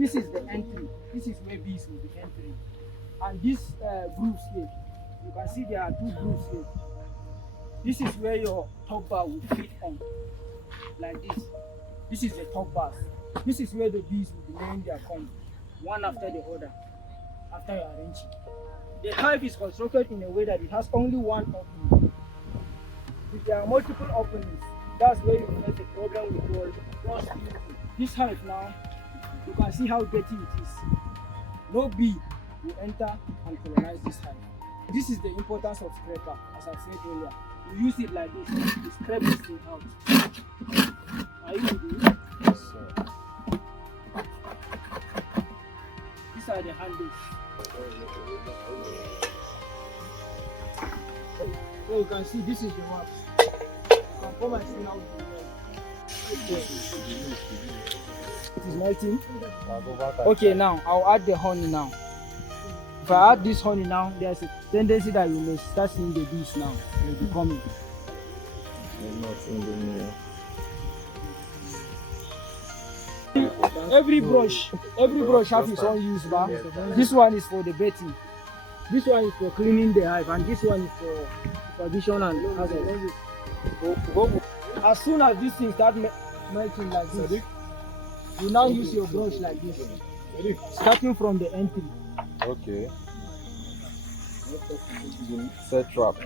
This is the entry. This is where bees will be entering. And these grooves here, you can see there are two grooves here. This is where your top bar will fit on, like this. This is the top bars. This is where the bees will be laying their comb, one after the other, after you arrange it. The hive is constructed in a way that it has only one opening. If there are multiple openings, that's where you will have a problem with your cross filtering. This hive now, you can see how dirty it is. No bee will enter and colonize this hive. This is the importance of scraper, as I said earlier. You use it like this to scrape this thing out. Are you with me? Yes, sir. These are the handles. So you can see this is the wax. You can come and see how it is. It is melting. Okay, now I'll add the honey now. If I add this honey now, there's a tendency that you may start seeing the bees now. They'll be coming. I'm not in the mirror. Every brush has its own use, but this one is for the betting. This one is for cleaning the hive, and this one is for supervision and hazard. As soon as this thing starts melting like this, you now use your brush like this, starting from the entry. Okay. Set trap.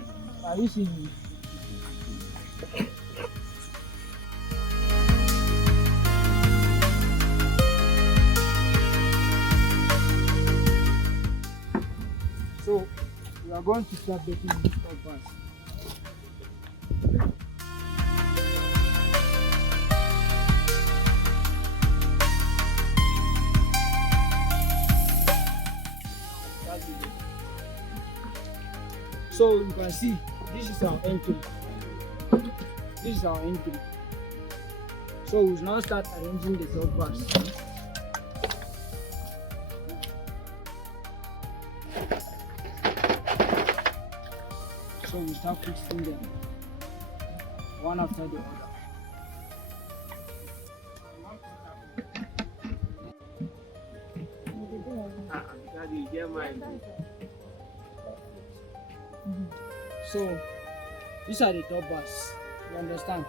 Are you seeing me? So we are going to start baking this top bars. So you can see this is our entry. This is our entry. So we'll now start arranging the top bars. So we start fixing them one after the other. So these are the top bars, you understand?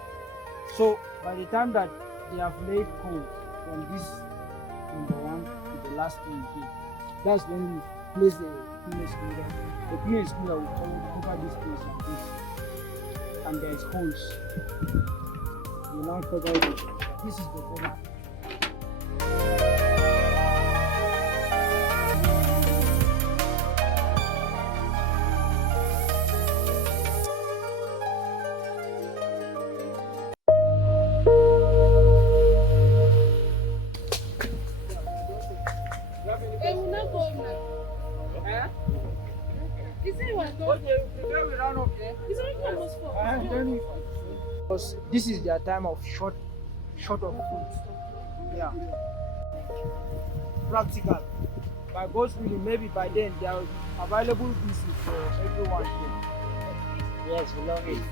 So by the time that they have laid comb from this number one to the last one here, that's when we place the cleaner screwdriver. The cleaner screwdriver will cover this place like this, and there is holes. You now cover it. This is the cover. Because this is their time of short of food. Yeah. Practical. By God's willing, maybe by then there will be available pieces for everyone. Yes, we love it.